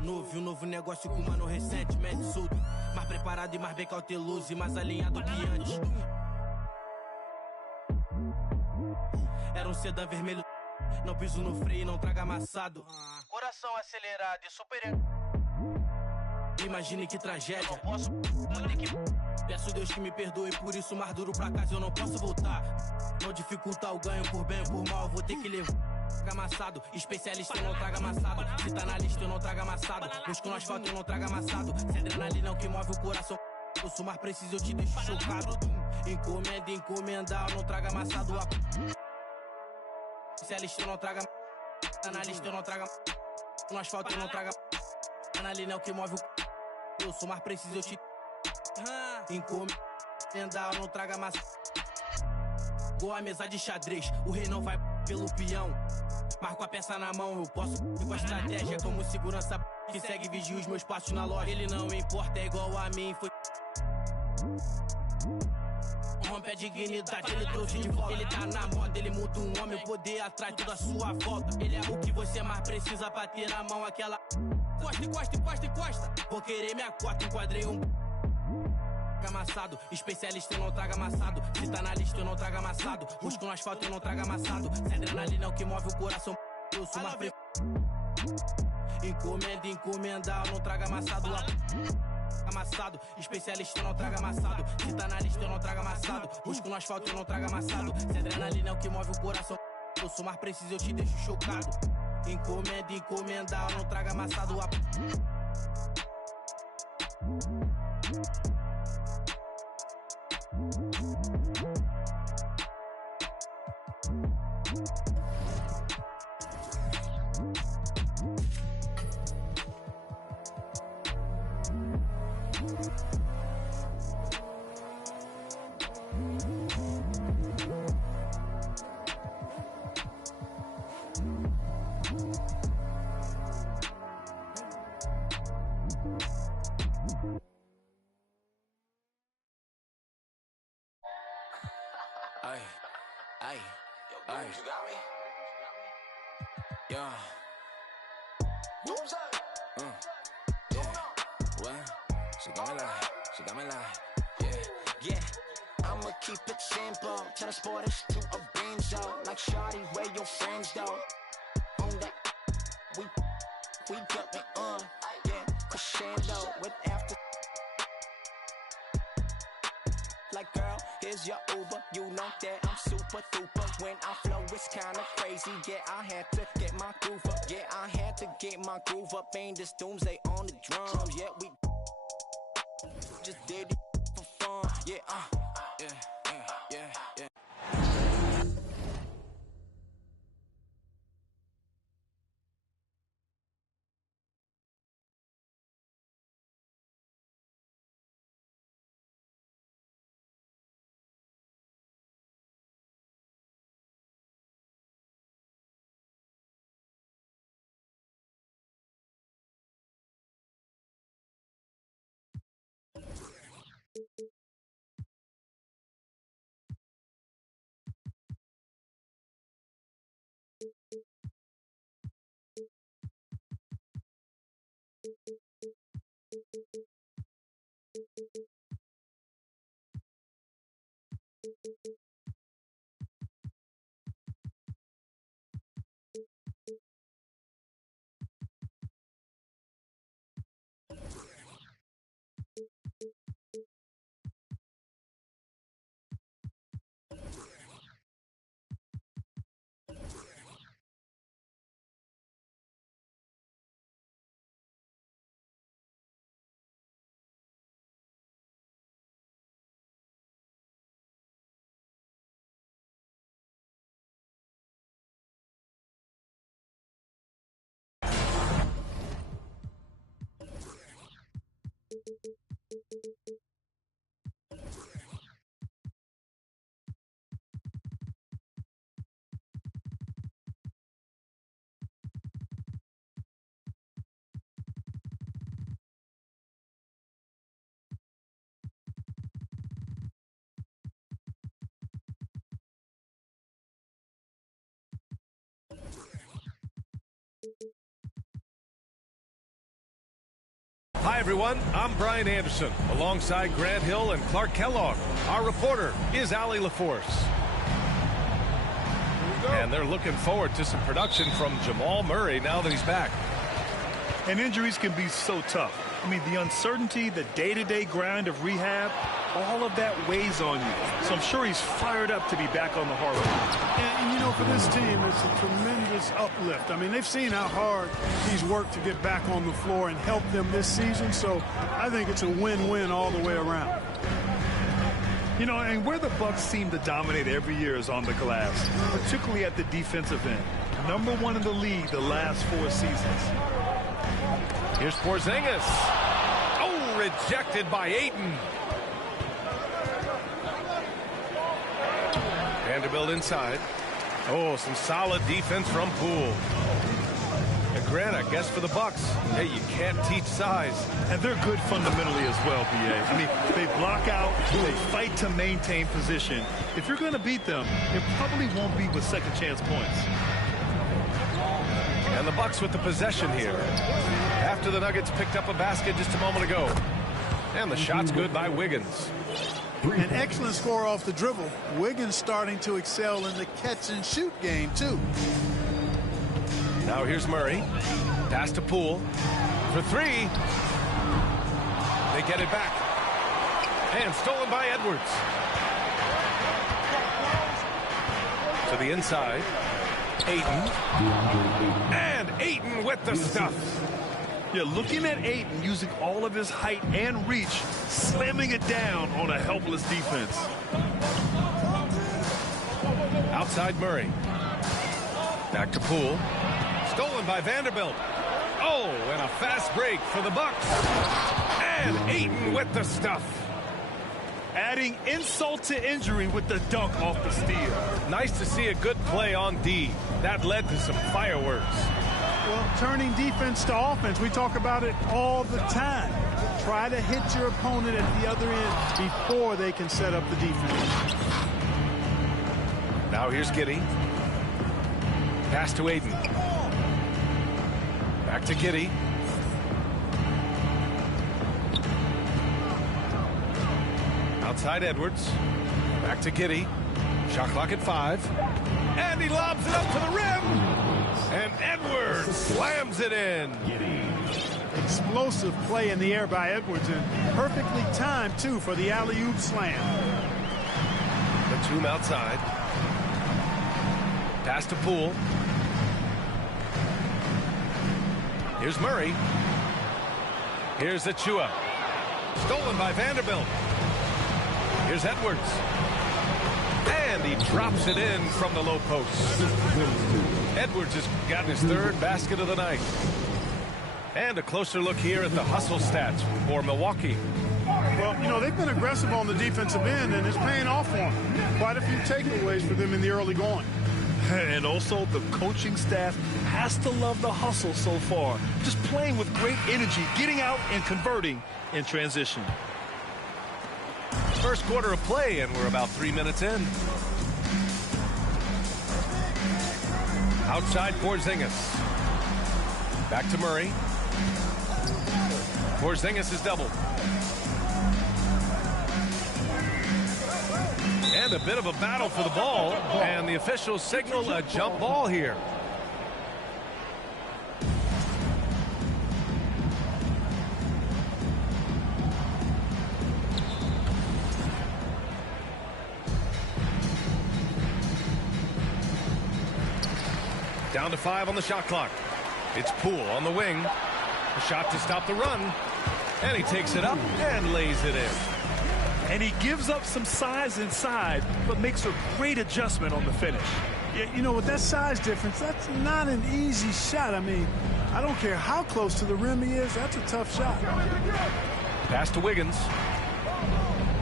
Um novo negócio com mano recentemente solto. Mais preparado e mais bem cauteloso e mais alinhado que antes. Era um sedã vermelho, não piso no freio, não traga amassado. Coração acelerado e super. Imagine que tragédia. Eu não posso, peço Deus que me perdoe, por isso mais duro pra casa eu não posso voltar. Não dificultar o ganho por bem ou por mal, vou ter que levar. Amassado, especialista eu não trago amassado. Se tá na lista eu não trago amassado. Busco no asfalto eu não trago amassado. Se adrenalina é o que move o coração. Eu sou mais preciso, eu te deixo chocado. Encomenda, encomendar, eu não trago amassado. Especialista eu não trago. Tá na lista eu não trago. No asfalto eu não trago. Adrenalina é o que move o. Eu sou mais preciso, eu te. Encomendar, eu não trago amassado. Igual a mesa de xadrez, o rei não vai pelo peão. Marco a peça na mão, eu posso ir com a estratégia. Como segurança que segue vigia os meus passos na loja. Ele não importa, é igual a mim, foi. Rompe a dignidade, ele trouxe de volta. Ele tá na moda, ele muda um homem, o poder atrai tudo à sua volta. Ele é o que você mais precisa pra ter na mão aquela. Costa, encosta, encosta, encosta. Vou querer minha cota, enquadrei um. Amassado, especialista eu não trago amassado. Se tá na lista eu não trago amassado. Busco no asfalto eu não trago amassado. Se adrenalina é o que move o coração. Eu sou mais pre... Encomenda, encomendar, eu não trago amassado. Amassado, especialista eu não trago amassado. Se tá na lista eu não trago amassado. Busco no asfalto eu não trago amassado. Se adrenalina é o que move o coração. Eu sou mais preciso, eu te deixo chocado. Encomenda, encomendar, eu não trago amassado. Ay, ay, ay, yeah. Yeah, what? She got me like, yeah. I'ma keep it simple, transport us to a benzo. Like shawty, where your friends though? On that, we jumping on, yeah. Crescendo with after. Like girl, here's your Uber. You know that I'm super duper. When I flow, it's kinda crazy. Yeah, I had to get my groove up. Yeah, I had to get my groove up. Ain't this doomsday on the drums? Yeah, we just did it for fun. Yeah, yeah, yeah, yeah. everyone. I'm Brian Anderson, alongside Grant Hill and Clark Kellogg. Our reporter is Allie LaForce. And they're looking forward to some production from Jamal Murray now that he's back. And injuries can be so tough. I mean, the uncertainty, the day-to-day grind of rehab, all of that weighs on you. So I'm sure he's fired up to be back on the hard court. And, you know, for this team, it's a tremendous uplift. I mean, they've seen how hard he's worked to get back on the floor and help them this season. So I think it's a win-win all the way around. You know, and where the Bucks seem to dominate every year is on the glass, particularly at the defensive end. #1 in the league the last 4 seasons. Here's Porzingis. Oh, rejected by Ayton. Vanderbilt inside. Oh, some solid defense from Poole. And Grant, I guess for the Bucks, hey, you can't teach size. And they're good fundamentally as well, B.A. I mean, they block out, they fight to maintain position. If you're going to beat them, it probably won't be with second chance points. And the Bucks with the possession here. After the Nuggets picked up a basket just a moment ago. And the shot's good by Wiggins. An excellent score off the dribble. Wiggins starting to excel in the catch-and-shoot game, too. Now here's Murray. Pass to Poole. For 3. They get it back. And stolen by Edwards. To the inside. Ayton. And Ayton with the stuff. Yeah, looking at Ayton using all of his height and reach, slamming it down on a helpless defense. Outside Murray. Back to Poole. Stolen by Vanderbilt. Oh, and a fast break for the Bucks. And Ayton with the stuff. Adding insult to injury with the dunk off the steal. Nice to see a good play on D. That led to some fireworks. Well, turning defense to offense, we talk about it all the time. Try to hit your opponent at the other end before they can set up the defense. Now here's Giddey. Pass to Ayton. Back to Giddey. Outside Edwards. Back to Giddey. Shot clock at 5. And he lobs it up to the rim. And Edwards slams it in. Explosive play in the air by Edwards, and perfectly timed, too, for the alley-oop slam. Batum outside. Pass to Poole. Here's Murray. Here's Achua. Stolen by Vanderbilt. Here's Edwards. And he drops it in from the low post. Edwards has gotten his 3rd basket of the night. And a closer look here at the hustle stats for Milwaukee. Well, you know, they've been aggressive on the defensive end, and it's paying off for them. Quite a few takeaways for them in the early going. And also, the coaching staff has to love the hustle so far. Just playing with great energy, getting out and converting in transition. First quarter of play, and we're about 3 minutes in. Outside Porzingis. Back to Murray. Porzingis is doubled. And a bit of a battle for the ball, and the officials signal a jump ball here. Down to 5 on the shot clock. It's Poole on the wing. A shot to stop the run. And he takes it up and lays it in. And he gives up some size inside, but makes a great adjustment on the finish. Yeah, you know, with that size difference, that's not an easy shot. I mean, I don't care how close to the rim he is. That's a tough shot. Pass to Wiggins.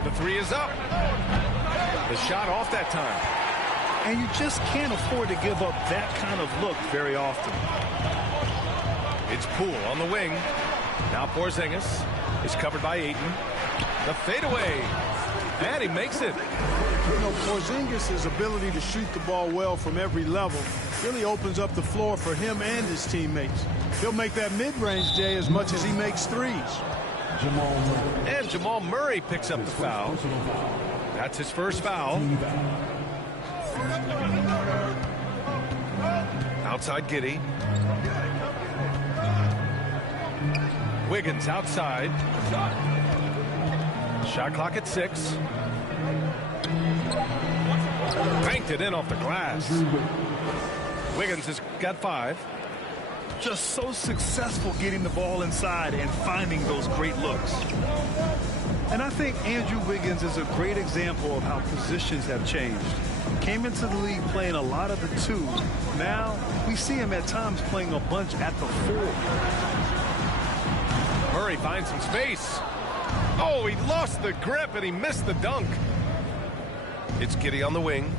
The 3 is up. The shot off that time. And you just can't afford to give up that kind of look very often. It's Poole on the wing. Now Porzingis is covered by Ayton. The fadeaway. And he makes it. You know, Porzingis' ability to shoot the ball well from every level really opens up the floor for him and his teammates. He'll make that mid-range, Jay, as much as he makes threes. And Jamal Murray picks up the foul. That's his first foul. Outside Giddey. Wiggins outside. Shot clock at 6. Banked it in off the glass. Wiggins has got 5. Just so successful getting the ball inside and finding those great looks. And I think Andrew Wiggins is a great example of how positions have changed. Came into the league playing a lot of the 2. Now we see him at times playing a bunch at the 4. Murray finds some space. Oh, he lost the grip and he missed the dunk. It's Giddey on the wing.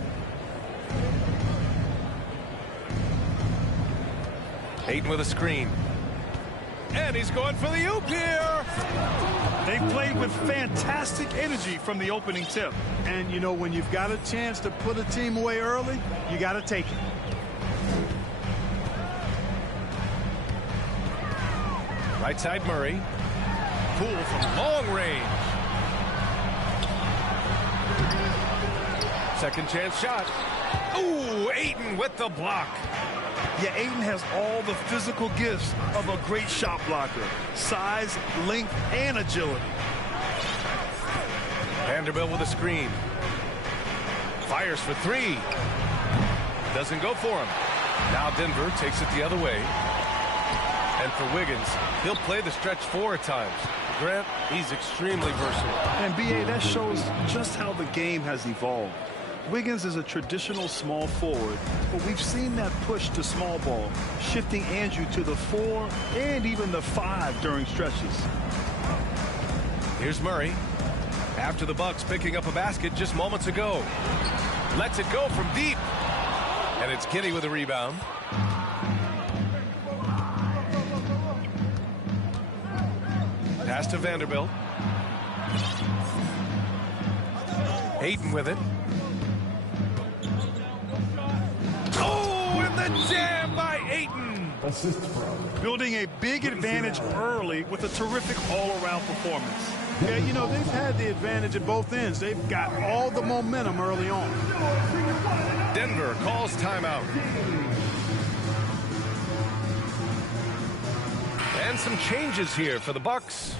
Ayton with a screen. And he's going for the oop here. They played with fantastic energy from the opening tip. And, you know, when you've got a chance to put a team away early, you got to take it. Right side Murray. Poole from long range. Second chance shot. Ooh, Ayton with the block. Yeah, Ayton has all the physical gifts of a great shot blocker. Size, length, and agility. Vanderbilt with a screen. Fires for 3. Doesn't go for him. Now Denver takes it the other way. And for Wiggins, he'll play the stretch 4 at times. Grant, he's extremely versatile. And B.A., that shows just how the game has evolved. Wiggins is a traditional small forward, but we've seen that push to small ball, shifting Andrew to the 4 and even the 5 during stretches. Here's Murray. After the Bucks picking up a basket just moments ago. Lets it go from deep. And it's Giddey with a rebound. Pass to Vanderbilt. Ayton with it. Oh, and the jam by Ayton. Building a big advantage early with a terrific all-around performance. Yeah, you know, they've had the advantage at both ends. They've got all the momentum early on. Denver calls timeout. And some changes here for the Bucks.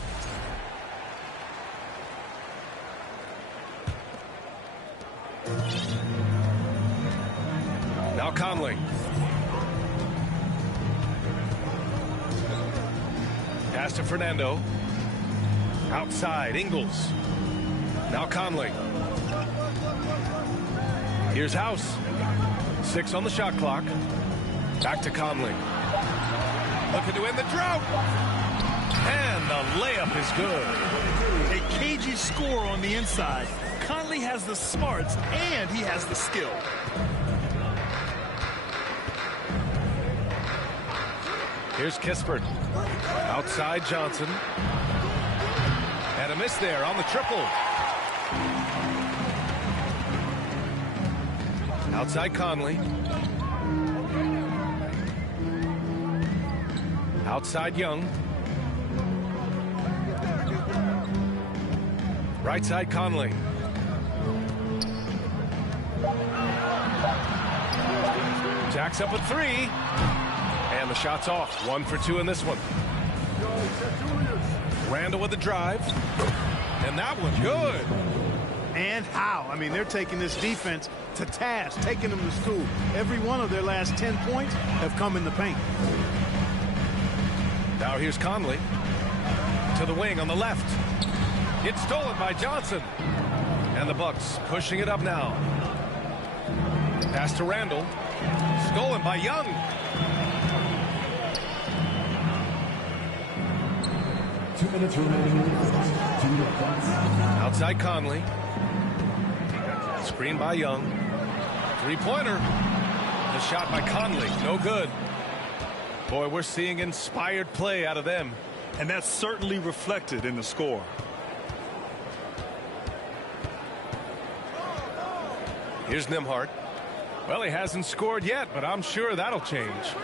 Now Conley. Pass to Fernando. Outside, Ingles. Now Conley. Here's House. 6 on the shot clock. Back to Conley. Looking to end the drought. And the layup is good. A cagey score on the inside. Conley has the smarts and he has the skill. Here's Kispert. Outside Johnson. And a miss there on the triple. Outside Conley. Outside Young. Right side Conley. Jacks up a 3. And the shot's off. 1 for 2 in this one. Randall with the drive. And that one good. And how? I mean, they're taking this defense to task, taking them to school. Every one of their last 10 points have come in the paint. Now here's Conley. To the wing on the left. It's stolen by Johnson. And the Bucks pushing it up now. Pass to Randall. Stolen by Young. Outside Conley. Screen by Young. 3-pointer. The shot by Conley. No good. Boy, we're seeing inspired play out of them. And that's certainly reflected in the score. Here's Nembhard. Well, he hasn't scored yet, but I'm sure that'll change.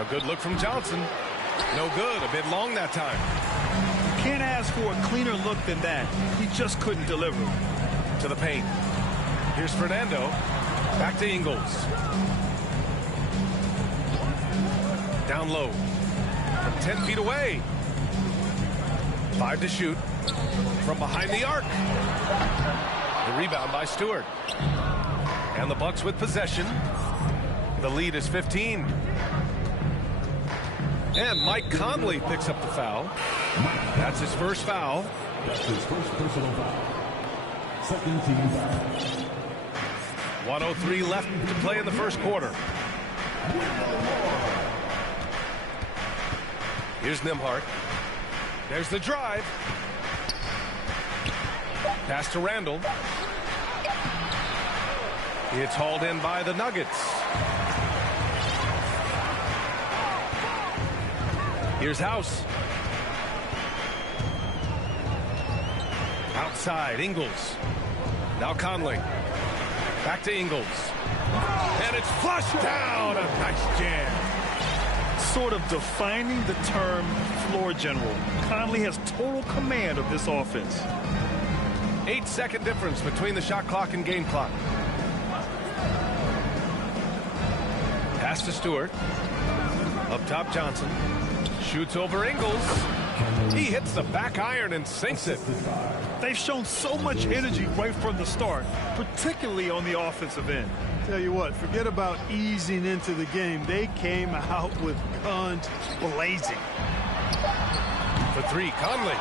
A good look from Johnson. No good. A bit long that time. Can't ask for a cleaner look than that. He just couldn't deliver. To the paint. Here's Fernando. Back to Ingles. Down low. From 10 feet away. 5 to shoot. From behind the arc. The rebound by Stewart. And the Bucks with possession. The lead is 15. And Mike Conley picks up the foul. That's his first foul. That's his first personal foul. Second team foul. 1:03 left to play in the first quarter. Here's Nembhard. There's the drive. Pass to Randall. It's hauled in by the Nuggets. Here's House. Outside, Ingles. Now Conley. Back to Ingles. And it's flushed down. A nice jam. Sort of defining the term floor general. Conley has total command of this offense. 8-second difference between the shot clock and game clock. Pass to Stewart. Up top, Johnson. Shoots over Ingles. He hits the back iron and sinks it. They've shown so much energy right from the start, particularly on the offensive end. Tell you what, forget about easing into the game. They came out with guns blazing. For three, Conley.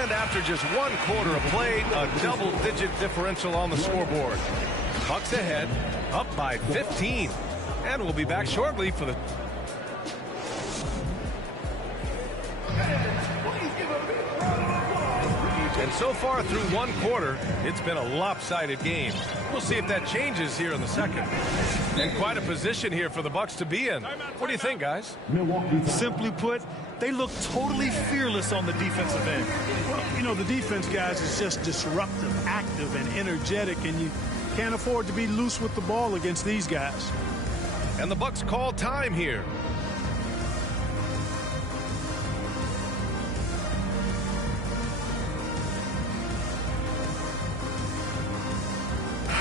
And after just 1 quarter of play, a double-digit differential on the scoreboard. Bucks ahead, up by 15. And we'll be back shortly for the... And so far through 1 quarter, it's been a lopsided game. We'll see if that changes here in the second. And quite a position here for the Bucks to be in. What do you think, guys? Simply put, they look totally fearless on the defensive end. Well, you know, the defense, guys, is just disruptive, active, and energetic, and you can't afford to be loose with the ball against these guys. And the Bucks call time here.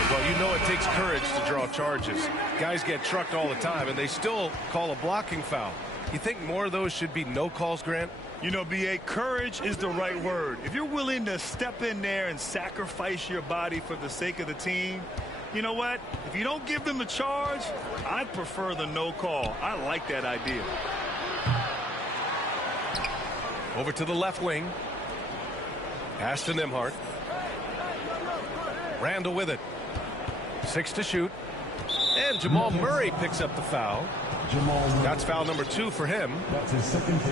Well, you know it takes courage to draw charges. Guys get trucked all the time, and they still call a blocking foul. You think more of those should be no calls, Grant? You know, B.A., courage is the right word. If you're willing to step in there and sacrifice your body for the sake of the team, you know what? If you don't give them a charge, I'd prefer the no call. I like that idea. Over to the left wing. Pass to Nembhard. Randall with it. 6 to shoot. And Jamal Murray picks up the foul. That's foul number 2 for him.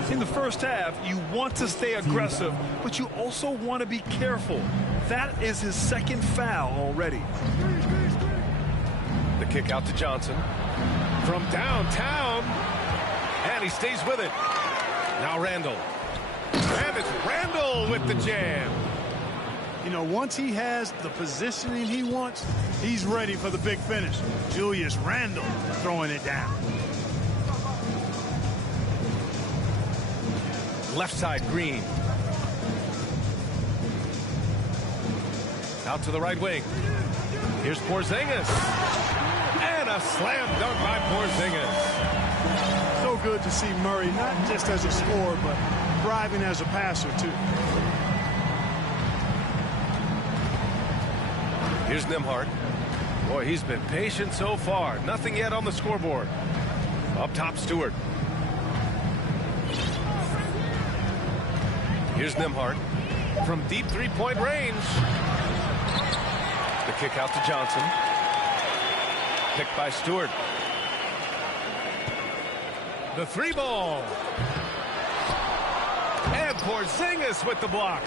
In the first half, you want to stay aggressive, but you also want to be careful. That is his second foul already. The kick out to Johnson. From downtown. And he stays with it. Now Randall. And it's Randall with the jam. You know, once he has the positioning he wants, he's ready for the big finish. Julius Randle throwing it down. Left side, Green. Out to the right wing. Here's Porzingis. And a slam dunk by Porzingis. So good to see Murray, not just as a scorer, but thriving as a passer, too. Here's Nembhard. Boy, he's been patient so far. Nothing yet on the scoreboard. Up top, Stewart. Here's Nembhard. From deep three-point range. The kick out to Johnson. Picked by Stewart. The 3 ball. And Porzingis with the block.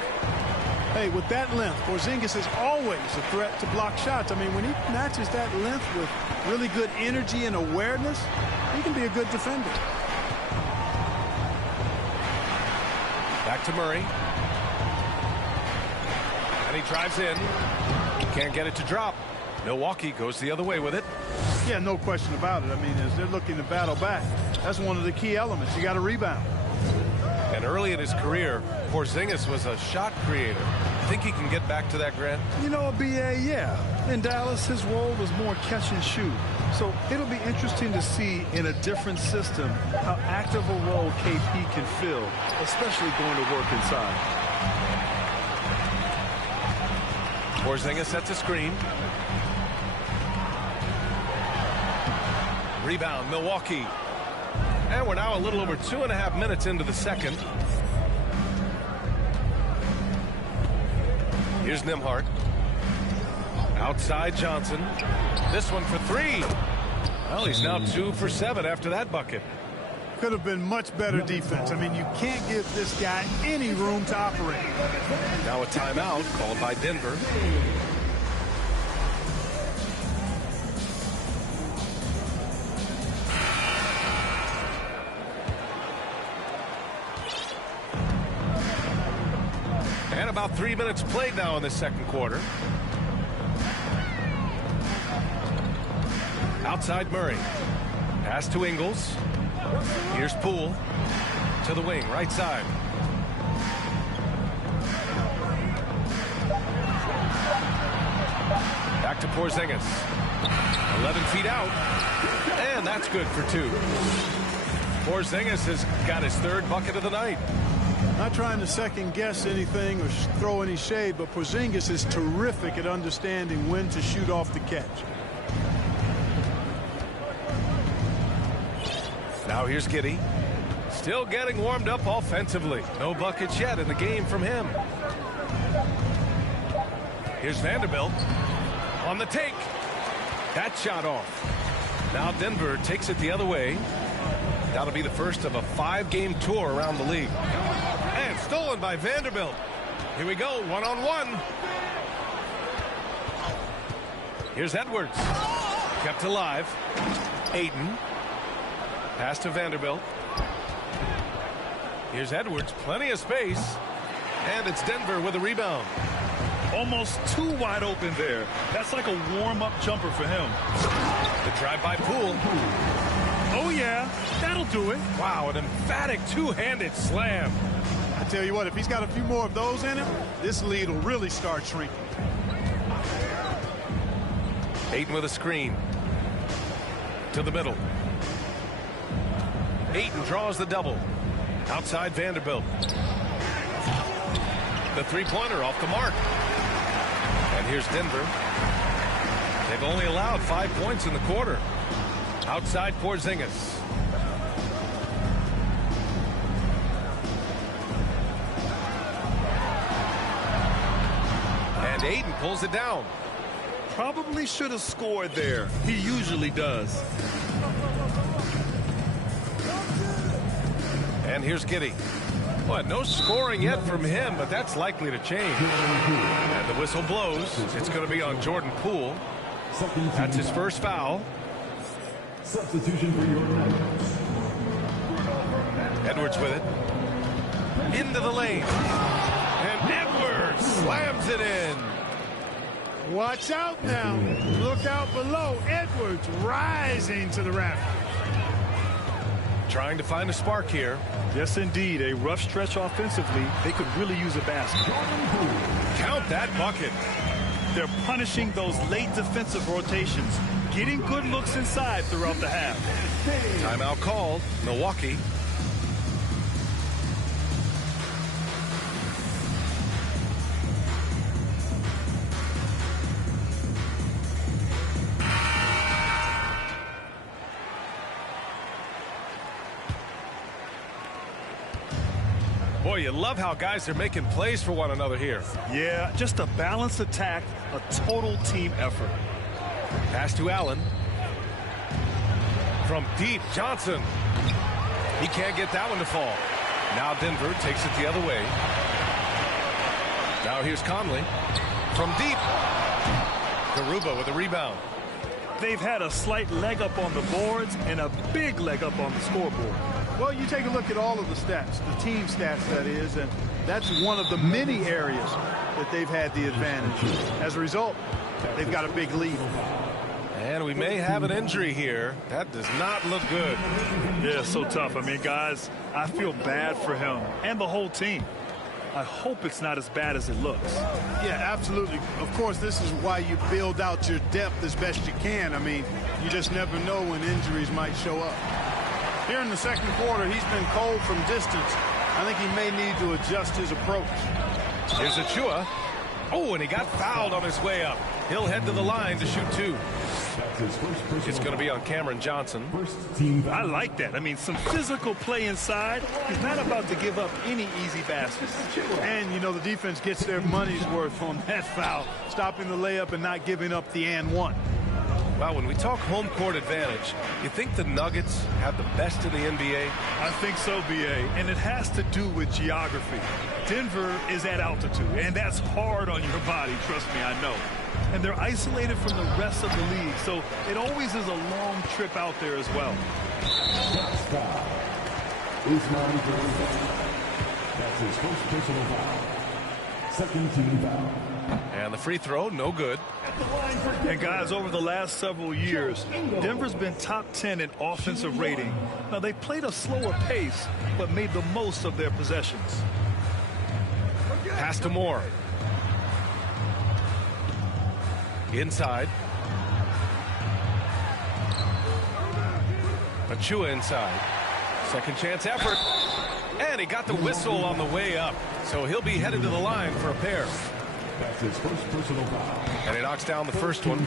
Hey, with that length, Porzingis is always a threat to block shots. I mean, when he matches that length with really good energy and awareness, he can be a good defender. Back to Murray. And he drives in. Can't get it to drop. Milwaukee goes the other way with it. Yeah, no question about it. I mean, as they're looking to battle back, that's one of the key elements. You got to rebound. And early in his career, Porzingis was a shot creator. Think he can get back to that, Grant? You know, BA, yeah. In Dallas, his role was more catch and shoot. So it'll be interesting to see in a different system how active a role KP can fill, especially going to work inside. Porzingis sets a screen. Rebound, Milwaukee. And we're now a little over 2.5 minutes into the second. Here's Nembhard. Outside Johnson. This one for three. Well, he's now 2 for 7 after that bucket. Could have been much better defense. I mean, you can't give this guy any room to operate. Now a timeout called by Denver. And about 3 minutes played now in the second quarter. Outside Murray. Pass to Ingles. Here's Poole to the wing, right side. Back to Porzingis. 11 feet out. And that's good for 2. Porzingis has got his 3rd bucket of the night. Not trying to second guess anything or throw any shade, but Porzingis is terrific at understanding when to shoot off the catch. Now here's Giddey. Still getting warmed up offensively. No buckets yet in the game from him. Here's Vanderbilt on the take. That shot off. Now Denver takes it the other way. That'll be the first of a 5-game tour around the league. And stolen by Vanderbilt. Here we go, one-on-one. Here's Edwards. Kept alive. Ayton. Pass to Vanderbilt. Here's Edwards, plenty of space. And it's Denver with a rebound. Almost too wide open there. That's like a warm-up jumper for him. The drive by Poole. Oh, yeah, that'll do it. Wow, an emphatic two-handed slam. I tell you what, if he's got a few more of those in him, this lead will really start shrinking. Ayton with a screen. To the middle. Ayton draws the double. Outside Vanderbilt. The three-pointer off the mark. And here's Denver. They've only allowed 5 points in the quarter. Outside Porzingis. And Ayton pulls it down. Probably should have scored there. He usually does. And here's Giddey. Well, no scoring yet from him, but that's likely to change. And the whistle blows. It's going to be on Jordan Poole. That's his first foul. Substitution for your numbers. Edwards with it. Into the lane. And Edwards slams it in. Watch out now. Look out below. Edwards rising to the rafters. Trying to find a spark here. Yes, indeed. A rough stretch offensively. They could really use a basket. Count that bucket. They're punishing those late defensive rotations. Getting good looks inside throughout the half. Timeout called. Milwaukee. Boy, you love how guys are making plays for one another here. Yeah, just a balanced attack, a total team effort. Pass to Allen. From deep, Johnson. He can't get that one to fall. Now Denver takes it the other way. Now here's Conley. From deep. Garuba with a rebound. They've had a slight leg up on the boards and a big leg up on the scoreboard. Well, you take a look at all of the stats, the team stats, that is, and that's one of the many areas that they've had the advantage. As a result, they've got a big lead. And we may have an injury here. That does not look good. Yeah, so tough. I mean, guys, I feel bad for him and the whole team. I hope it's not as bad as it looks. Yeah, absolutely. Of course, this is why you build out your depth as best you can. I mean, you just never know when injuries might show up. Here in the second quarter, he's been cold from distance. I think he may need to adjust his approach. Here's Achua. Oh, and he got fouled on his way up. He'll head to the line to shoot 2. It's going to be on Cameron Johnson. I like that. I mean, some physical play inside. He's not about to give up any easy baskets. And, you know, the defense gets their money's worth on that foul, stopping the layup and not giving up the and one. Well, when we talk home court advantage, you think the Nuggets have the best in the NBA? I think so, B.A., and it has to do with geography. Denver is at altitude, and that's hard on your body, trust me, I know. And they're isolated from the rest of the league, so it always is a long trip out there as well. That's his first personal foul. Second team foul. And the free throw, no good. And guys, over the last several years, Denver's been top 10 in offensive rating. Now, they played a slower pace, but made the most of their possessions. Pass to Moore. Inside. Achua inside. Second chance effort. And he got the whistle on the way up. So he'll be headed to the line for a pair. That's his first personal foul. And he knocks down the first one.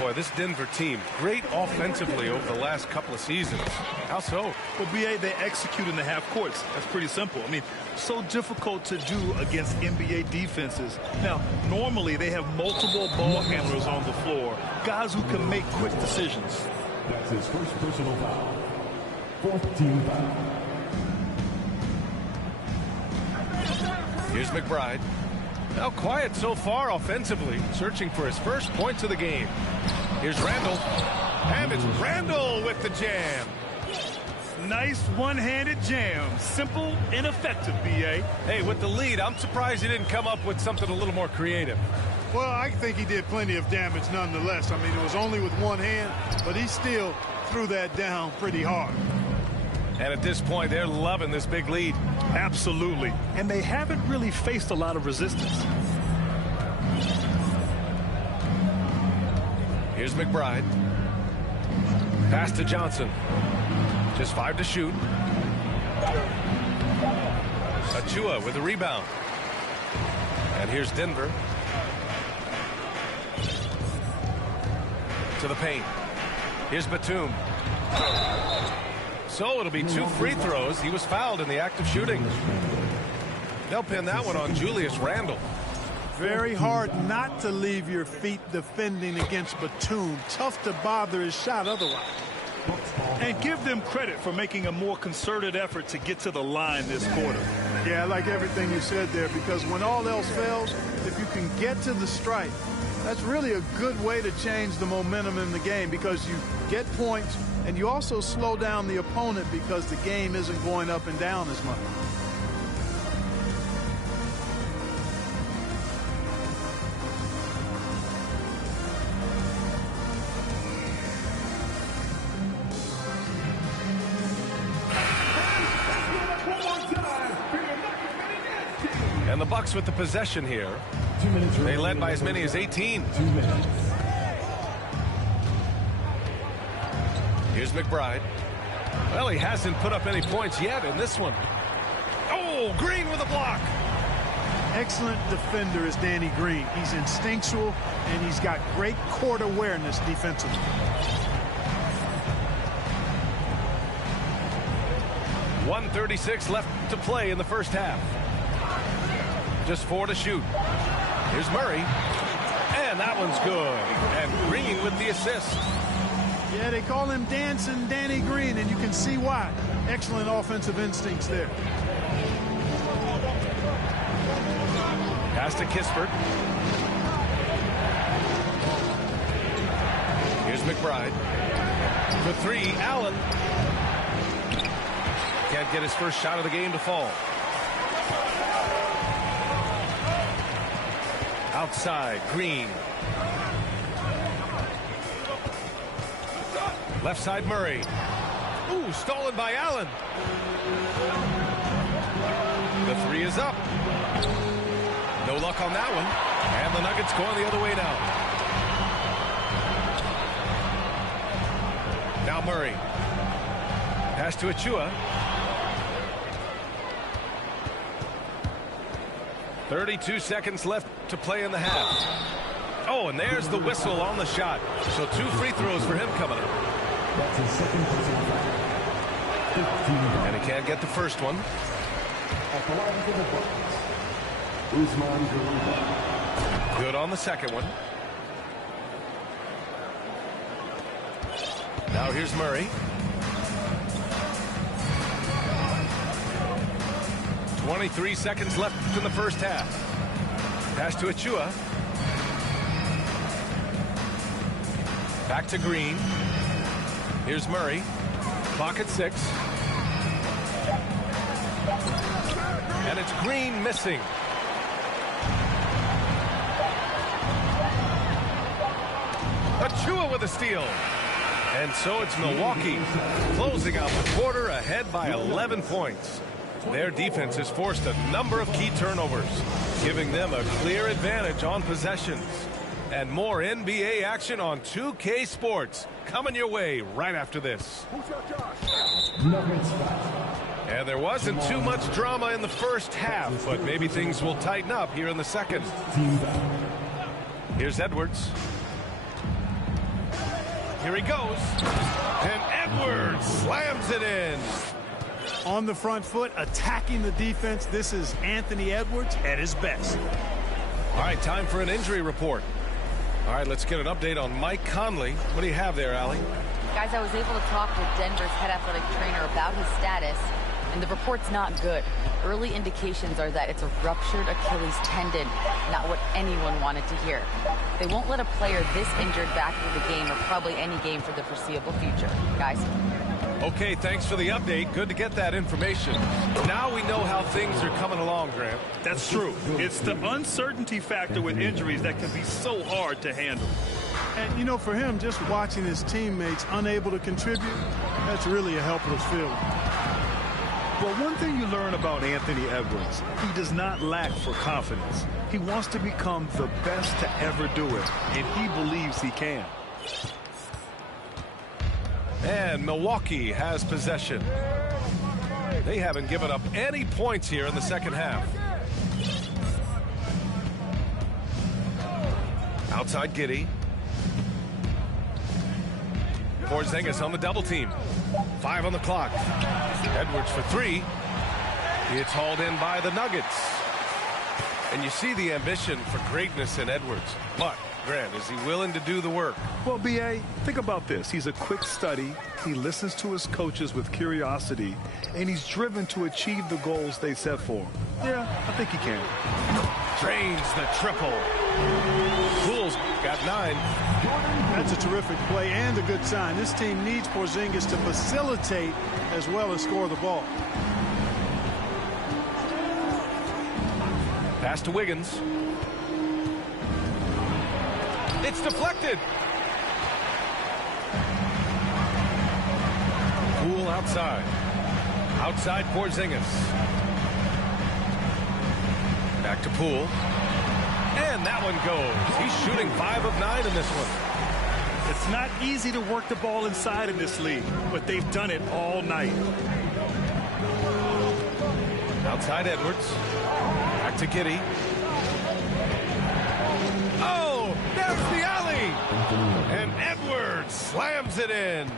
Boy, this Denver team, great offensively over the last couple of seasons. How so? Well, B.A., they execute in the half courts. That's pretty simple. I mean, so difficult to do against NBA defenses. Now, normally they have multiple ball handlers on the floor, guys who can make quick decisions. That's his first personal foul. Fourth team foul. Here's McBride. Now quiet so far offensively, searching for his first points of the game. Here's Randall. And it's Randall with the jam. Nice one-handed jam. Simple and effective, B.A. Hey, with the lead, I'm surprised he didn't come up with something a little more creative. Well, I think he did plenty of damage nonetheless. I mean, it was only with one hand, but he still threw that down pretty hard. And at this point, they're loving this big lead. Absolutely. And they haven't really faced a lot of resistance. Here's McBride. Pass to Johnson. Just 5 to shoot. Achua with a rebound. And here's Denver. To the paint. Here's Batum. So it'll be 2 free throws. He was fouled in the act of shooting. They'll pin that one on Julius Randle. Very hard not to leave your feet defending against Batum. Tough to bother his shot otherwise. And give them credit for making a more concerted effort to get to the line this quarter. Yeah, I like everything you said there, because when all else fails, if you can get to the stripe, that's really a good way to change the momentum in the game, because you get points and you also slow down the opponent because the game isn't going up and down as much. And the Bucks with the possession here. They led by as many as 18. 2 minutes. Here's McBride. Well, he hasn't put up any points yet in this one. Oh, Green with a block. Excellent defender is Danny Green. He's instinctual, and he's got great court awareness defensively. .136 left to play in the first half. Just 4 to shoot. Here's Murray. And that one's good. And Green with the assist. Yeah, they call him Dancing Danny Green, and you can see why. Excellent offensive instincts there. Pass to Kispert. Here's McBride. For 3, Allen. Can't get his first shot of the game to fall. Outside, Green. Left side Murray. Ooh, stolen by Allen. The three is up. No luck on that one. And the Nuggets going the other way now. Now Murray. Pass to Achua. 32 seconds left to play in the half. Oh, and there's the whistle on the shot. So 2 free throws for him coming up. That's his second personal foul. 15. And he can't get the first one. At the line for the Bucks, Usman Garuba. Good on the second one. Now here's Murray. 23 seconds left in the first half. Pass to Achua. Back to Green. Here's Murray. Clock at 6. And it's Green missing. Achua with a steal. And so it's Milwaukee closing out the quarter ahead by 11 points. Their defense has forced a number of key turnovers, giving them a clear advantage on possessions. And more NBA action on 2K Sports coming your way right after this. And there wasn't too much drama in the first half, but maybe things will tighten up here in the second. Here's Edwards. Here he goes. And Edwards slams it in. On the front foot, attacking the defense. This is Anthony Edwards at his best. All right, time for an injury report. All right, let's get an update on Mike Conley. What do you have there, Allie? Guys, I was able to talk with Denver's head athletic trainer about his status, and the report's not good. Early indications are that it's a ruptured Achilles tendon, not what anyone wanted to hear. They won't let a player this injured back into the game or probably any game for the foreseeable future. Guys? Okay, thanks for the update. Good to get that information. Now we know how things are coming along, Grant. That's true. It's the uncertainty factor with injuries that can be so hard to handle. And, you know, for him, just watching his teammates unable to contribute, that's really a helpless feeling. Well, one thing you learn about Anthony Edwards, he does not lack for confidence. He wants to become the best to ever do it, and he believes he can. And Milwaukee has possession. They haven't given up any points here in the second half. Outside Giddey. Porzingis on the double team. 5 on the clock. Edwards for 3. It's hauled in by the Nuggets. And you see the ambition for greatness in Edwards. But, Grant, is he willing to do the work? Well, B.A., think about this. He's a quick study. He listens to his coaches with curiosity, and he's driven to achieve the goals they set for him. Yeah, I think he can. Drains the triple. Poole's got 9. That's a terrific play and a good sign. This team needs Porzingis to facilitate as well as score the ball. Pass to Wiggins. It's deflected. Poole outside. Outside Porzingis. Back to Poole. And that one goes. He's shooting 5 of 9 in this one. It's not easy to work the ball inside in this league, but they've done it all night. Outside Edwards. Back to Giddey. Oh, there's the alley. And Edwards slams it in.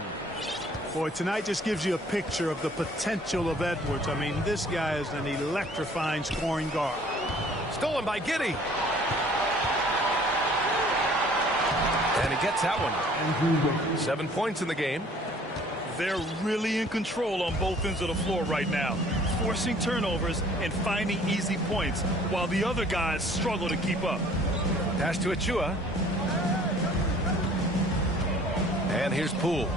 Boy, tonight just gives you a picture of the potential of Edwards. I mean, this guy is an electrifying scoring guard. Stolen by Giddey. And he gets that one. 7 points in the game. They're really in control on both ends of the floor right now, forcing turnovers and finding easy points while the other guys struggle to keep up. Pass to Achua. And here's Poole.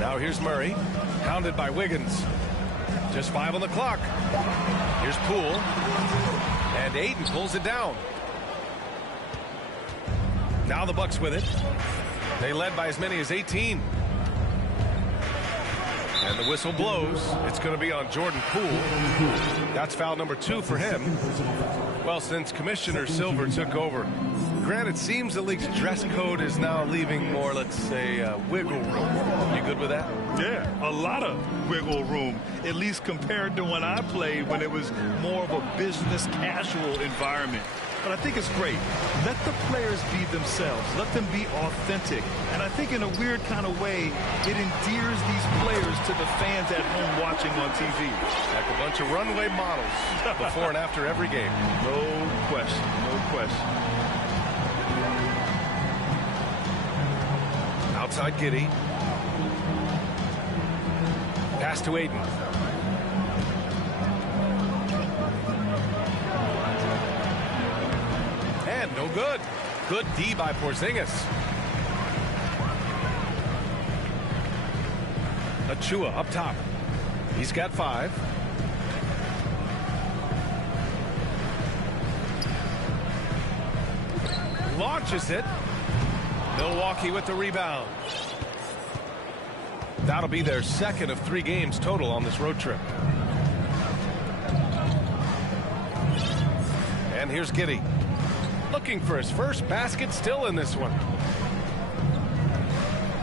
Now here's Murray. Pounded by Wiggins. Just 5 on the clock. Here's Poole. And Aiden pulls it down. Now the Bucks with it. They led by as many as 18. And the whistle blows. It's going to be on Jordan Poole. That's foul number 2 for him. Well, since Commissioner Silver took over, Grant, it seems the league's dress code is now leaving more, let's say, wiggle room. You good with that? Yeah, a lot of wiggle room, at least compared to when I played, when it was more of a business casual environment. But I think it's great. Let the players be themselves. Let them be authentic. And I think in a weird kind of way, it endears these players to the fans at home watching on TV. Like a bunch of runway models before and after every game. No question, no question. Outside Giddey. Pass to Aiden. And no good. Good D by Porzingis. Achua up top. He's got 5. Launches it. Milwaukee with the rebound. That'll be their second of 3 games total on this road trip. And here's Giddey. Looking for his first basket, still in this one.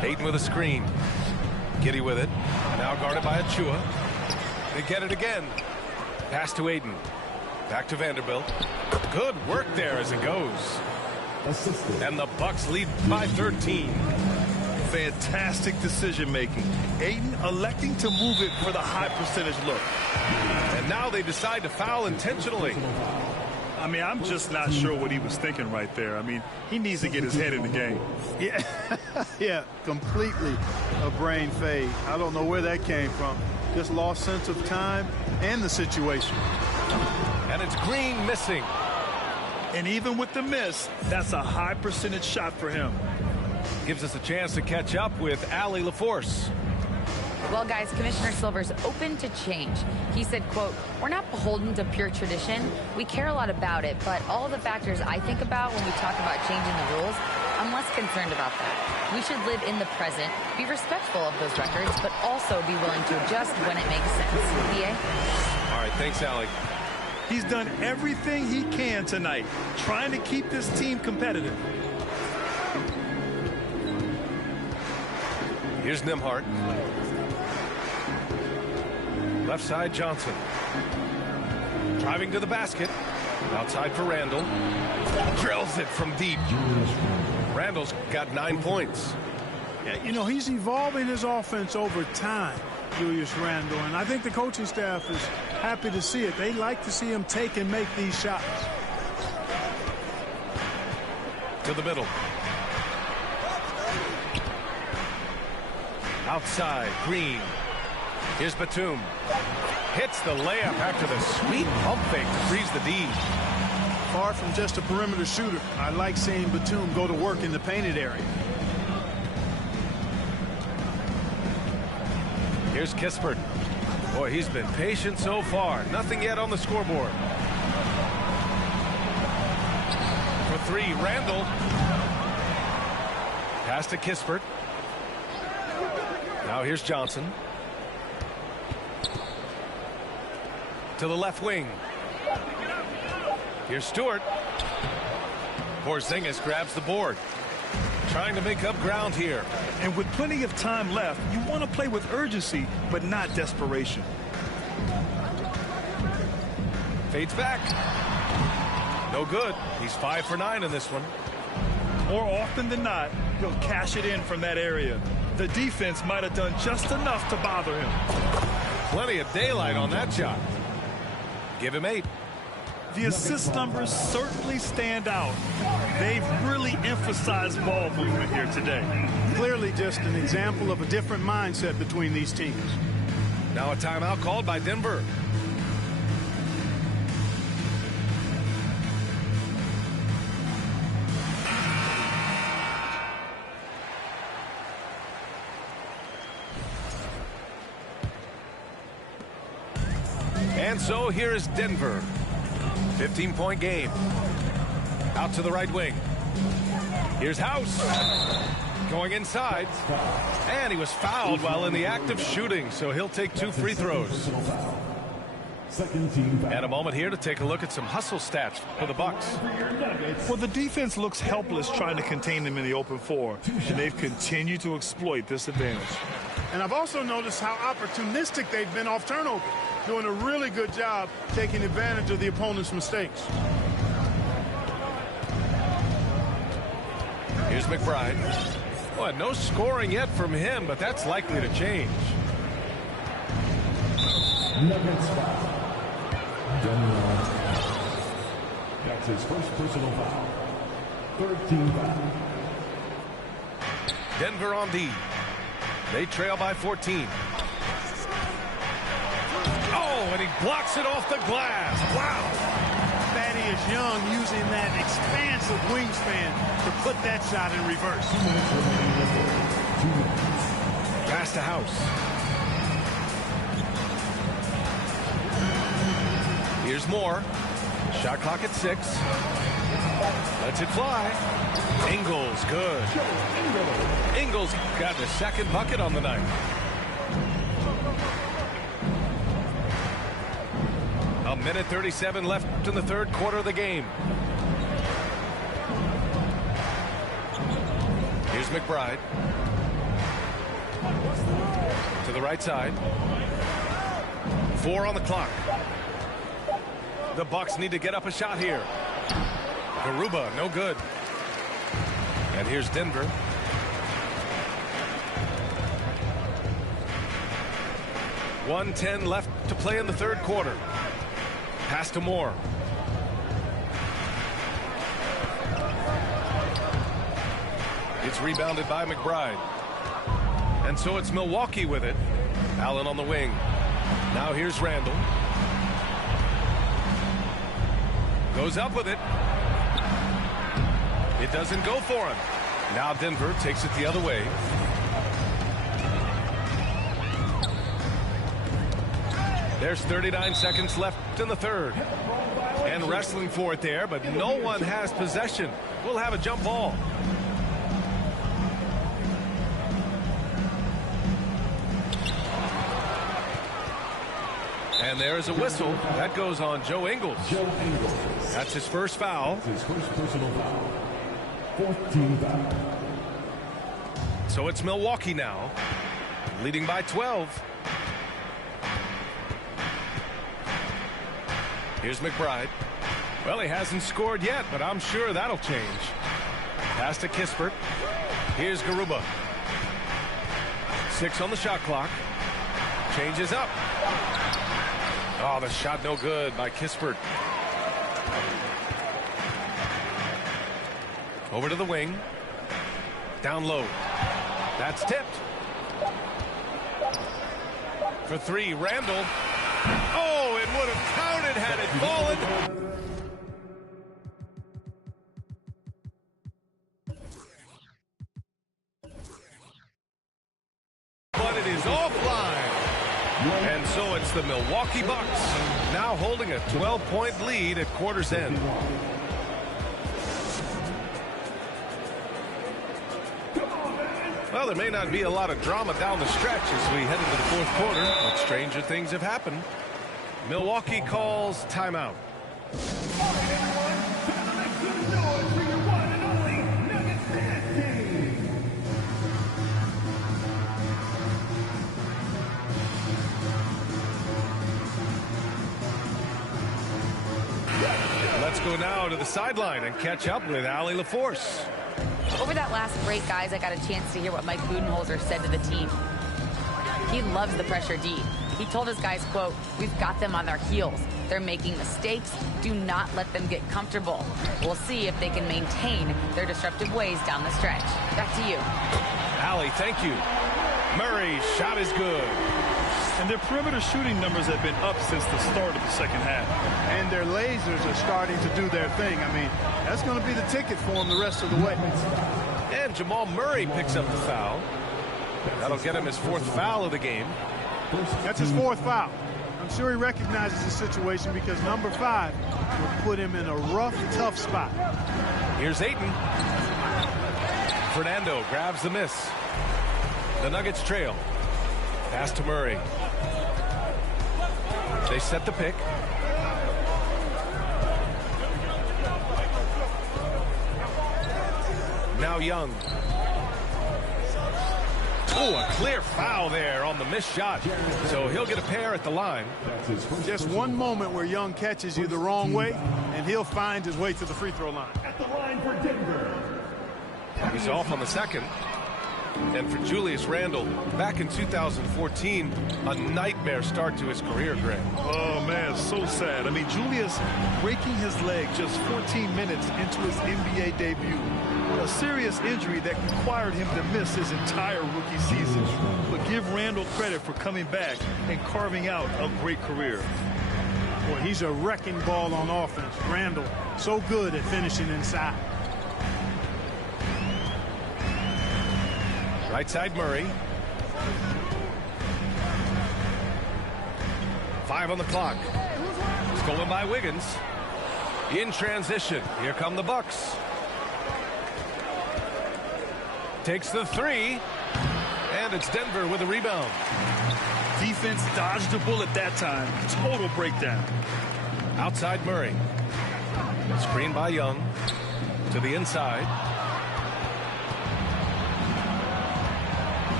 Aiden with a screen. Giddey with it. Now guarded by Achua. They get it again. Pass to Aiden. Back to Vanderbilt. Good work there as it goes. And the Bucks lead by 13. Fantastic decision making. Aiden electing to move it for the high percentage look. And now they decide to foul intentionally. I mean, I'm just not sure what he was thinking right there. I mean, he needs to get his head in the game. Yeah, yeah, completely a brain fade. I don't know where that came from. Just lost sense of time and the situation. And it's Green missing. And even with the miss, that's a high percentage shot for him. Gives us a chance to catch up with Allie LaForce. Well, guys, Commissioner Silver's open to change. He said, quote, "We're not beholden to pure tradition. We care a lot about it, but all of the factors I think about when we talk about changing the rules, I'm less concerned about that. We should live in the present, be respectful of those records, but also be willing to adjust when it makes sense." BA? All right, thanks, Allie. He's done everything he can tonight, trying to keep this team competitive. Here's Nembhard. Left side, Johnson. Driving to the basket. Outside for Randall. Drills it from deep. Randall's got 9 points. Yeah, you know, he's evolving his offense over time, Julius Randall, and I think the coaching staff is happy to see it. They like to see him take and make these shots. To the middle. Outside, Green. Here's Batum. Hits the layup after the sweet pump fake to freeze the D. Far from just a perimeter shooter, I like seeing Batum go to work in the painted area. Here's Kispert. Boy, he's been patient so far. Nothing yet on the scoreboard. For 3, Randall. Pass to Kispert. Now here's Johnson. To the left wing. Here's Stewart. Porzingis grabs the board. Trying to make up ground here. And with plenty of time left, you want to play with urgency, but not desperation. Fades back. No good. He's 5 for 9 in this one. More often than not, he'll cash it in from that area. The defense might have done just enough to bother him. Plenty of daylight on that shot. Give him 8. The assist numbers certainly stand out. They've really emphasized ball movement here today. Clearly just an example of a different mindset between these teams. Now a timeout called by Denver. And so here is Denver. 15-point game. Out to the right wing. Here's House. Going inside. And he was fouled while in the act of shooting, so he'll take 2 free throws. Second team foul. And a moment here to take a look at some hustle stats for the Bucks. Well, the defense looks helpless trying to contain them in the open floor, and they've continued to exploit this advantage. And I've also noticed how opportunistic they've been off turnover, doing a really good job taking advantage of the opponent's mistakes. Here's McBride. Well, no scoring yet from him, but that's likely to change. Nuggets foul. That's his first personal foul. Third team foul. Denver on D. They trail by 14. Oh, and he blocks it off the glass. Wow. Thaddeus Young using that expansive wingspan to put that shot in reverse. Pass to House. Here's Moore. Shot clock at 6. Lets it fly. Ingles, good. Ingles got the second bucket on the night. A minute 37 left in the third quarter of the game. Here's McBride. To the right side. 4 on the clock. The Bucks need to get up a shot here. Garuba, no good. And here's Denver. .110 left to play in the third quarter. Pass to Moore. It's rebounded by McBride. And so it's Milwaukee with it. Allen on the wing. Now here's Randall. Goes up with it. It doesn't go for him. Now Denver takes it the other way. There's 39 seconds left in the third. And wrestling for it there, but no one has possession. We'll have a jump ball. And there's a whistle. That goes on Joe Ingles. That's his first foul. His first personal foul. Fourth team foul. So it's Milwaukee now, leading by 12. Here's McBride. Well, he hasn't scored yet, but I'm sure that'll change. Pass to Kispert. Here's Garuba. 6 on the shot clock. Changes up. Oh, the shot no good by Kispert. Over to the wing. Down low. That's tipped. For 3, Randall. Oh, it would have counted had it fallen. But it is offline. And so it's the Milwaukee Bucks now holding a 12-point lead at quarter's end. Well, there may not be a lot of drama down the stretch as we head into the fourth quarter, but stranger things have happened. Milwaukee calls timeout. Let's go now to the sideline and catch up with Allie LaForce. Over that last break, guys, I got a chance to hear what Mike Budenholzer said to the team. He loves the pressure D. He told his guys, quote, "We've got them on their heels. They're making mistakes. Do not let them get comfortable. We'll see if they can maintain their disruptive ways down the stretch." Back to you. Allie, thank you. Murray's shot is good. And their perimeter shooting numbers have been up since the start of the second half. And their lasers are starting to do their thing. I mean, that's going to be the ticket for them the rest of the way. And Jamal Murray picks up the foul. That'll get him his 4th foul of the game. That's his 4th foul. I'm sure he recognizes the situation because number 5 will put him in a rough, tough spot. Here's Ayton. Fernando grabs the miss. The Nuggets trail. Pass to Murray. They set the pick. Now Young. Oh, a clear foul there on the missed shot. So he'll get a pair at the line. Just one moment where Young catches you the wrong way, and he'll find his way to the free throw line. At the line for Denver. He's off on the second. And for Julius Randle, back in 2014, a nightmare start to his career, Greg. Oh, man, so sad. I mean, Julius breaking his leg just 14 minutes into his NBA debut. A serious injury that required him to miss his entire rookie season. But give Randle credit for coming back and carving out a great career. Boy, he's a wrecking ball on offense. Randle, so good at finishing inside. Right side Murray. 5 on the clock. Stolen by Wiggins. In transition. Here come the Bucks. Takes the three. And it's Denver with a rebound. Defense dodged a bullet that time. Total breakdown. Outside Murray. Screen by Young. To the inside.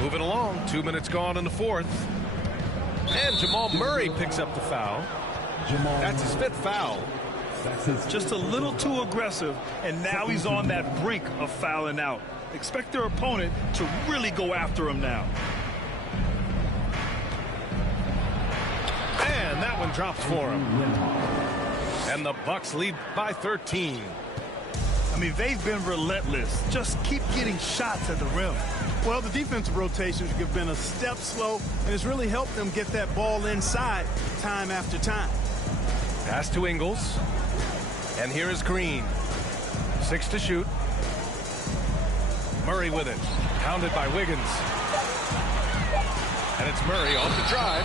Moving along, 2 minutes gone in the fourth. And Jamal Murray picks up the foul. That's his 5th foul. Just a little too aggressive, and now he's on that brink of fouling out. Expect their opponent to really go after him now. And that one drops for him. And the Bucks lead by 13. I mean, they've been relentless. Just keep getting shots at the rim. Well, the defensive rotations have been a step slow, and it's really helped them get that ball inside time after time. Pass to Ingles. And here is Green. 6 to shoot. Murray with it. Pounded by Wiggins. And it's Murray off the drive.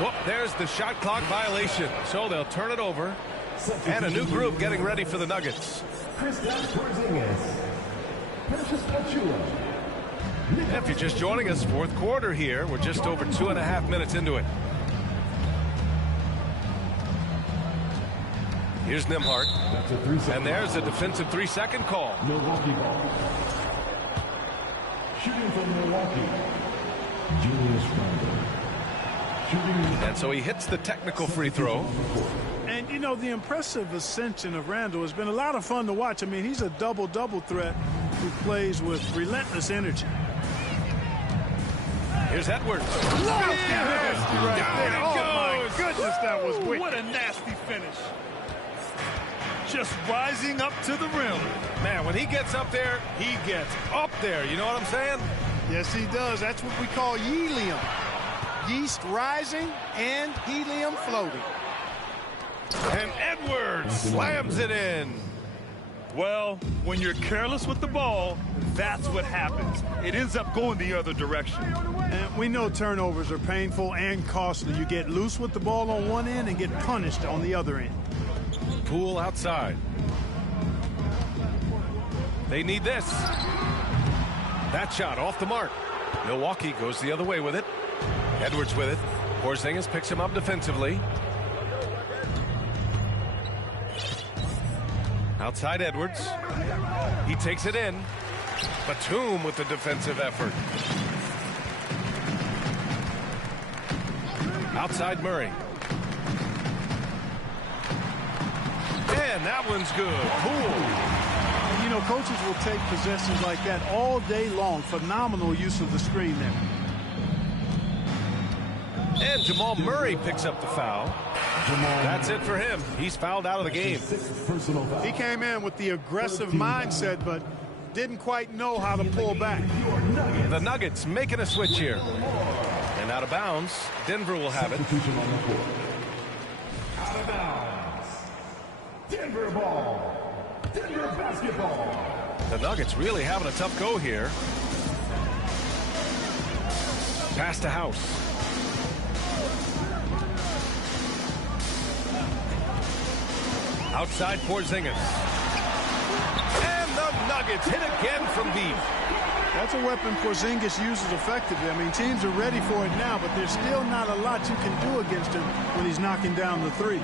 Whoop, there's the shot clock violation. So they'll turn it over. And a new group getting ready for the Nuggets. And if you're just joining us, fourth quarter here. We're just over 2.5 minutes into it. Here's Nimhart. And there's a defensive 3-second call. Milwaukee ball. Shooting from Milwaukee. Julius Randle. And so he hits the technical free throw. And, you know, the impressive ascension of Randle has been a lot of fun to watch. I mean, he's a double-double threat who plays with relentless energy. Here's Edwards. Nasty right there. Oh, my goodness, that was wicked. What a nasty finish. Just rising up to the rim. Man, when he gets up there, he gets up there. You know what I'm saying? Yes, he does. That's what we call helium. Yeast rising and helium floating. And Edwards slams it in. Well, when you're careless with the ball, that's what happens. It ends up going the other direction. And we know turnovers are painful and costly. You get loose with the ball on one end and get punished on the other end. Poole outside. They need this. That shot off the mark. Milwaukee goes the other way with it. Edwards with it. Porzingis picks him up defensively. Outside Edwards. He takes it in. Batum with the defensive effort. Outside Murray. And that one's good. Poole. You know, coaches will take possessions like that all day long. Phenomenal use of the screen there. And Jamal Murray picks up the foul. That's it for him. He's fouled out of the game. He came in with the aggressive mindset, but didn't quite know how to pull back. The Nuggets making a switch here. And out of bounds, Denver will have it. Out of bounds. Denver ball. Denver basketball. The Nuggets really having a tough go here. Pass to House. Outside Porzingis. And the the Nuggets hit again from deep. That's a weapon Porzingis uses effectively. I mean, teams are ready for it now, but there's still not a lot you can do against him when he's knocking down the three.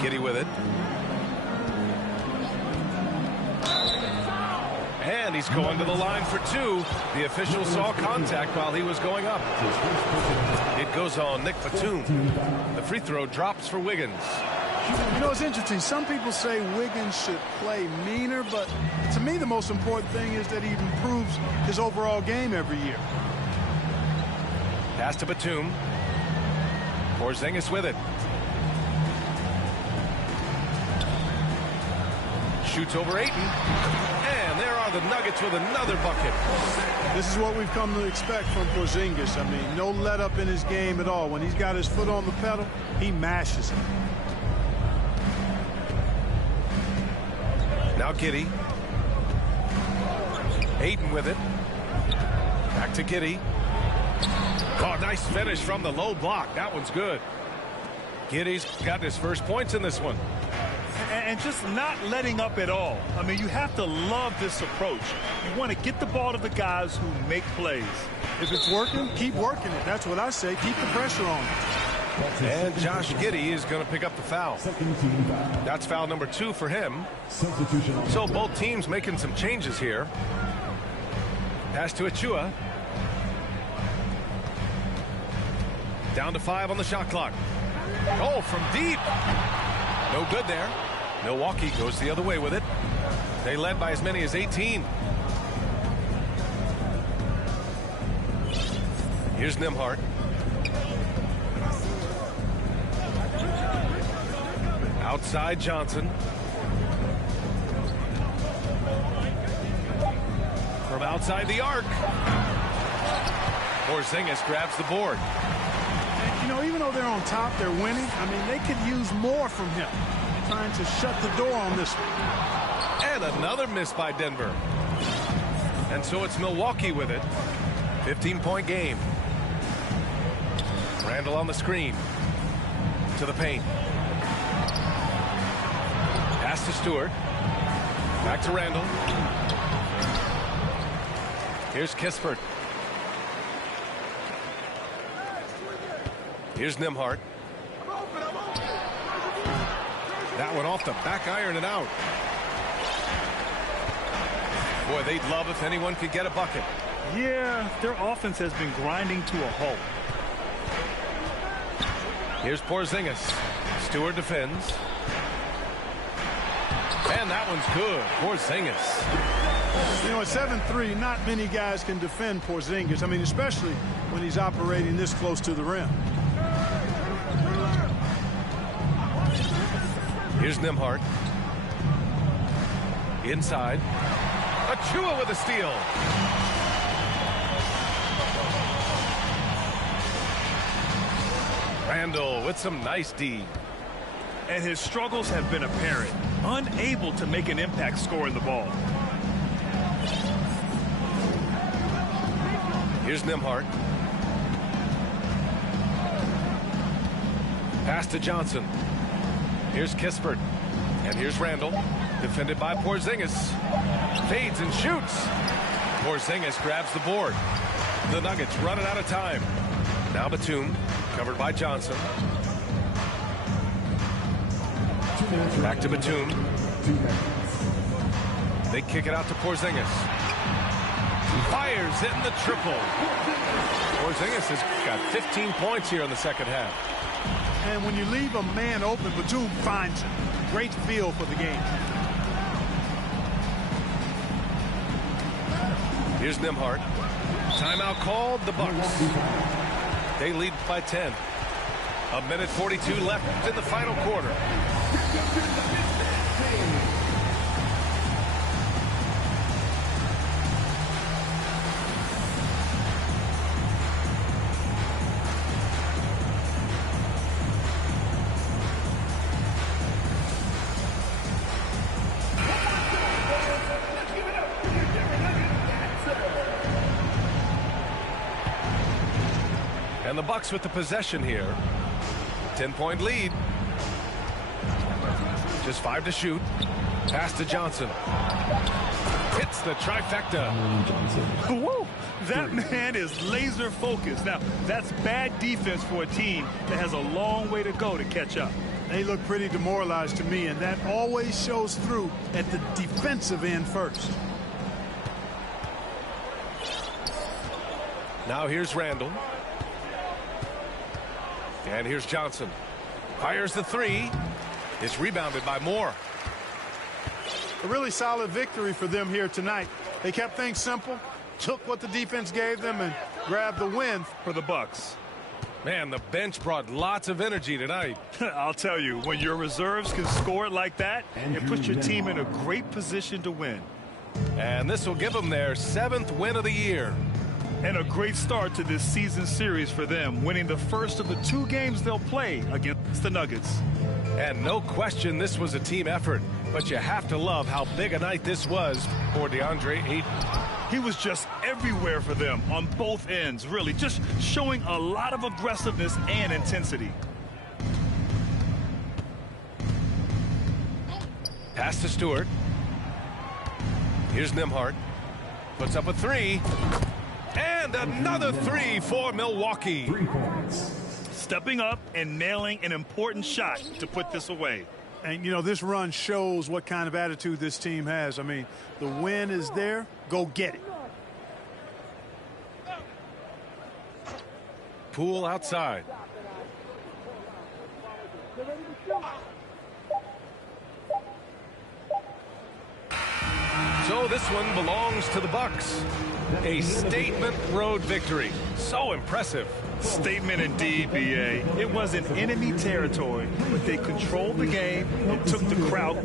Giddey with it. And he's going to the line for two. The official saw contact while he was going up. It goes on Nick Batum. The free throw drops for Wiggins. You know, it's interesting. Some people say Wiggins should play meaner, but to me the most important thing is that he improves his overall game every year. Pass to Batum. Porzingis with it. Shoots over Ayton. And there are the Nuggets with another bucket. This is what we've come to expect from Porzingis. I mean, no let up in his game at all. When he's got his foot on the pedal, he mashes it. Now Giddey. Ayton with it. Back to Giddey. Oh, nice finish from the low block. That one's good. Giddey's got his first points in this one. And just not letting up at all. I mean, you have to love this approach. You want to get the ball to the guys who make plays. If it's working, keep working it. That's what I say. Keep the pressure on. And Josh Giddey is going to pick up the foul. That's foul number 2 for him. So both teams making some changes here. Pass to Achua. Down to 5 on the shot clock. Oh, from deep. No good there. Milwaukee goes the other way with it. They led by as many as 18. Here's Nembhard. Outside Johnson. From outside the arc. Porzingis grabs the board. You know, even though they're on top, they're winning. I mean, they could use more from him. Trying to shut the door on this one. And another miss by Denver. And so it's Milwaukee with it. 15-point game. Randall on the screen. To the paint. Pass to Stewart. Back to Randall. Here's Kispert. Here's Nembhard. That one off the back iron and out. Boy, they'd love if anyone could get a bucket. Yeah, their offense has been grinding to a halt. Here's Porzingis. Stewart defends. And that one's good. Porzingis. You know, at 7'3", not many guys can defend Porzingis. I mean, especially when he's operating this close to the rim. Here's Nembhard. Inside. Achua with a steal. Randall with some nice D. And his struggles have been apparent. Unable to make an impact scoring the ball. Here's Nembhard. Pass to Johnson. Here's Kispert. And here's Randall. Defended by Porzingis. Fades and shoots. Porzingis grabs the board. The Nuggets running out of time. Now Batum. Covered by Johnson. Back to Batum. They kick it out to Porzingis. Fires hitting the triple. Porzingis has got 15 points here in the second half. And when you leave a man open, Batum finds it. Great feel for the game. Here's Nembhard. Timeout called, the Bucks. They lead by 10. A minute 42 left in the final quarter. And the Bucks with the possession here. 10-point lead. Just 5 to shoot. Pass to Johnson. Hits the trifecta. Woo! That man is laser focused. Now, that's bad defense for a team that has a long way to go to catch up. They look pretty demoralized to me, and that always shows through at the defensive end first. Now here's Randall. And here's Johnson. Fires the 3. It's rebounded by Moore. A really solid victory for them here tonight. They kept things simple, took what the defense gave them, and grabbed the win for the Bucks. Man, the bench brought lots of energy tonight. I'll tell you, when your reserves can score like that, it puts your team in a great position to win. And this will give them their 7th win of the year. And a great start to this season series for them, winning the first of the 2 games they'll play against the Nuggets. And no question this was a team effort, but you have to love how big a night this was for DeAndre Ayton. He was just everywhere for them on both ends, really, just showing a lot of aggressiveness and intensity. Pass to Stewart. Here's Nembhard. Puts up a 3. And another 3 for Milwaukee. 3 points. Stepping up and nailing an important shot to put this away. And, you know, this run shows what kind of attitude this team has. I mean, the win is there. Go get it. Poole outside. So this one belongs to the Bucks. A statement road victory. So impressive. Statement indeed, B.A. It wasn't enemy territory, but they controlled the game and took the crowd